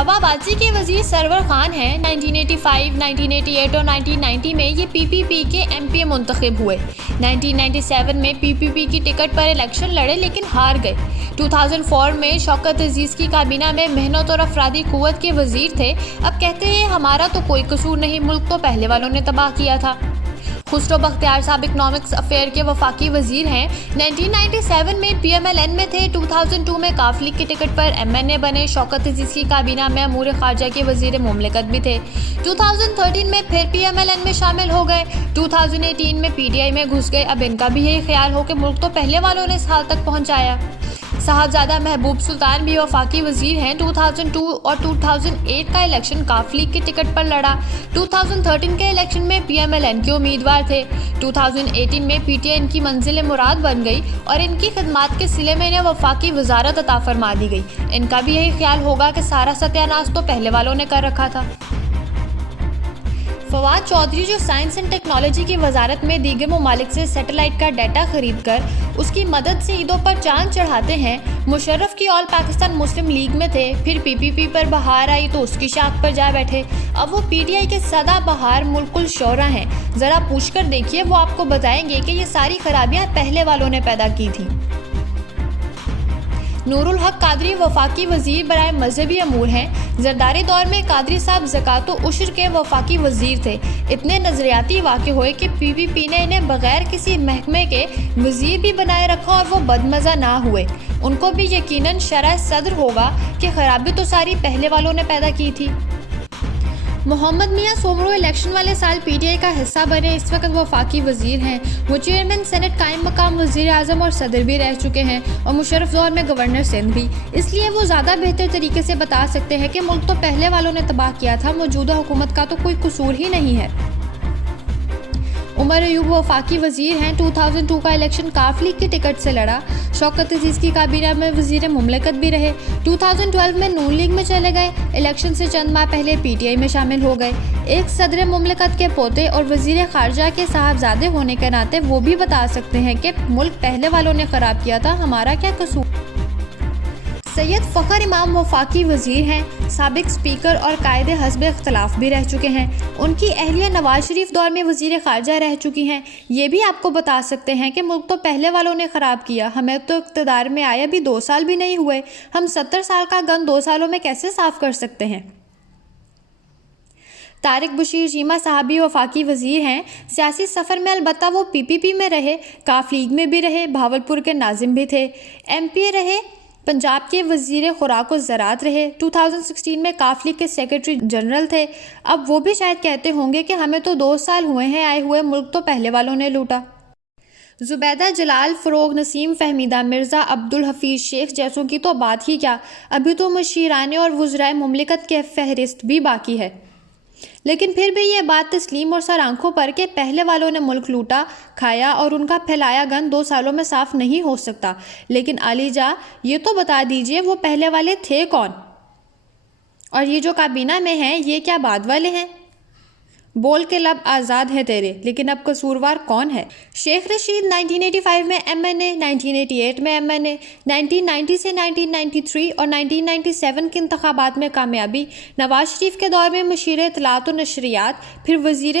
ہوا بازی کے وزیر سرور خان ہیں۔ 1985، 1988 اور 1990 میں یہ پی پی پی کے ایم پی اے منتخب ہوئے۔ 1997 میں پی پی پی کی ٹکٹ پر الیکشن لڑے لیکن ہار گئے۔ 2004 میں شوکت عزیز کی کابینہ میں محنت اور افرادی قوت کے وزیر تھے۔ اب کہتے ہیں ہمارا تو کوئی قصور نہیں، ملک تو پہلے والوں نے تباہ کیا تھا۔ خسرو بختیار صاحب اکنامکس افیئر کے وفاقی وزیر ہیں۔ 1997 میں پی ایم ایل این میں تھے۔ 2002 میں کاف لیگ کی ٹکٹ پر ایم این اے بنے۔ شوکت عزیز کی کابینہ میں امور خارجہ کے وزیر مملکت بھی تھے۔ 2013 میں پھر پی ایم ایل این میں شامل ہو گئے۔ 2018 میں پی ٹی آئی میں گھس گئے۔ اب ان کا بھی یہی خیال ہو کہ ملک تو پہلے والوں نے اس حال تک پہنچایا۔ صاحبزادہ محبوب سلطان بھی وفاقی وزیر ہیں۔ 2002 اور 2008 کا الیکشن کاف لیگ کی ٹکٹ پر لڑا۔ 2013 کے الیکشن میں پی ایم ایل این کے امیدوار تھے۔ 2018 میں پی ٹی آئی ان کی منزل مراد بن گئی اور ان کی خدمات کے صلے میں انہیں وفاقی وزارت عطا فرما دی گئی۔ ان کا بھی یہی خیال ہوگا کہ سارا ستیہ ناش تو پہلے والوں نے کر رکھا تھا۔ فواد چودھری جو سائنس اینڈ ٹیکنالوجی کی وزارت میں دیگر ممالک سے سیٹلائٹ کا ڈیٹا خرید کر اس کی مدد سے عیدوں پر چاند چڑھاتے ہیں، مشرف کی آل پاکستان مسلم لیگ میں تھے، پھر پی پی پی پر بہار آئی تو اس کی شاخ پر جا بیٹھے۔ اب وہ پی ٹی آئی کے سدا بہار ملک الشعراء ہیں۔ ذرا پوچھ کر دیکھیے، وہ آپ کو بتائیں گے کہ یہ ساری خرابیاں پہلے والوں نے پیدا کی تھیں۔ نور الحق قادری وفاقی وزیر برائے مذہبی امور ہیں۔ زرداری دور میں قادری صاحب زکوٰۃ و عشر کے وفاقی وزیر تھے۔ اتنے نظریاتی واقع ہوئے کہ پی پی پی نے انہیں بغیر کسی محکمے کے وزیر بھی بنائے رکھا اور وہ بدمزہ نہ ہوئے۔ ان کو بھی یقیناً شرح صدر ہوگا کہ خرابی تو ساری پہلے والوں نے پیدا کی تھی۔ محمد میاں سومرو الیکشن والے سال پی ٹی آئی کا حصہ بنے، اس وقت وفاقی وزیر ہیں۔ وہ چیئرمین سینٹ قائم مقام وزیر اعظم اور صدر بھی رہ چکے ہیں اور مشرف دور میں گورنر سندھ بھی۔ اس لیے وہ زیادہ بہتر طریقے سے بتا سکتے ہیں کہ ملک تو پہلے والوں نے تباہ کیا تھا، موجودہ حکومت کا تو کوئی قصور ہی نہیں ہے۔ عمر ایوب وفاقی وزیر ہیں۔ 2002 کا الیکشن کاف لیگ کی ٹکٹ سے لڑا۔ شوکت عزیز کی کابینہ میں وزیر مملکت بھی رہے۔ 2012 میں نون لیگ میں چلے گئے۔ الیکشن سے چند ماہ پہلے پی ٹی آئی میں شامل ہو گئے۔ ایک صدر مملکت کے پوتے اور وزیر خارجہ کے صاحبزادے ہونے کے ناطے وہ بھی بتا سکتے ہیں کہ ملک پہلے والوں نے خراب کیا تھا، ہمارا کیا قصور۔ سید فخر امام وفاقی وزیر ہیں۔ سابق اسپیکر اور قائد حزب اختلاف بھی رہ چکے ہیں۔ ان کی اہلیہ نواز شریف دور میں وزیر خارجہ رہ چکی ہیں۔ یہ بھی آپ کو بتا سکتے ہیں کہ ملک تو پہلے والوں نے خراب کیا، ہمیں تو اقتدار میں آئے ابھی 2 سال بھی نہیں ہوئے، ہم 70 سال کا گند 2 سالوں میں کیسے صاف کر سکتے ہیں۔ طارق بشیر چیمہ صاحب بھی وفاقی وزیر ہیں۔ سیاسی سفر میں البتہ وہ پی پی پی میں رہے، کاف لیگ میں بھی رہے، بہاولپور کے ناظم بھی تھے، ایم پی اے رہے، پنجاب کے وزیر خوراک و زراعت رہے، 2016 میں کاف لیگ کے سیکرٹری جنرل تھے۔ اب وہ بھی شاید کہتے ہوں گے کہ ہمیں تو 2 سال ہوئے ہیں آئے ہوئے، ملک تو پہلے والوں نے لوٹا۔ زبیدہ جلال، فروغ نسیم، فہمیدہ مرزا، عبدالحفیظ شیخ جیسوں کی تو بات ہی کیا، ابھی تو مشیران اور وزرائے مملکت کے فہرست بھی باقی ہے۔ لیکن پھر بھی یہ بات تسلیم اور سر آنکھوں پر کہ پہلے والوں نے ملک لوٹا کھایا اور ان کا پھیلایا گند 2 سالوں میں صاف نہیں ہو سکتا۔ لیکن علی جا، یہ تو بتا دیجئے وہ پہلے والے تھے کون؟ اور یہ جو کابینہ میں ہیں یہ کیا بعد والے ہیں؟ بول کے لب آزاد ہے تیرے، لیکن اب قصوروار کون ہے؟ شیخ رشید 1985 میں ایم این اے، 1988 میں ایم این اے، 1990 سے 1993 اور 1997 کے انتخابات میں کامیابی، نواز شریف کے دور میں مشیر اطلاعات و نشریات، پھر وزیر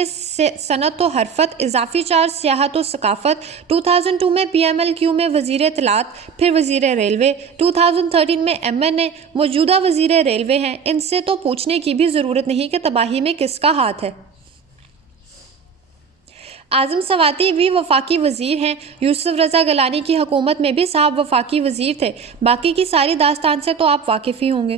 صنعت و حرفت، اضافی چارج سیاحت و ثقافت، 2002 میں پی ایم ایل کیو میں وزیر اطلاعات، پھر وزیر ریلوے، 2013 میں ایم این اے، موجودہ وزیر ریلوے ہیں۔ ان سے تو پوچھنے کی بھی ضرورت نہیں کہ تباہی میں کس کا ہاتھ ہے۔ اعظم سواتی بھی وفاقی وزیر ہیں۔ یوسف رضا گیلانی کی حکومت میں بھی صاحب وفاقی وزیر تھے۔ باقی کی ساری داستان سے تو آپ واقف ہی ہوں گے۔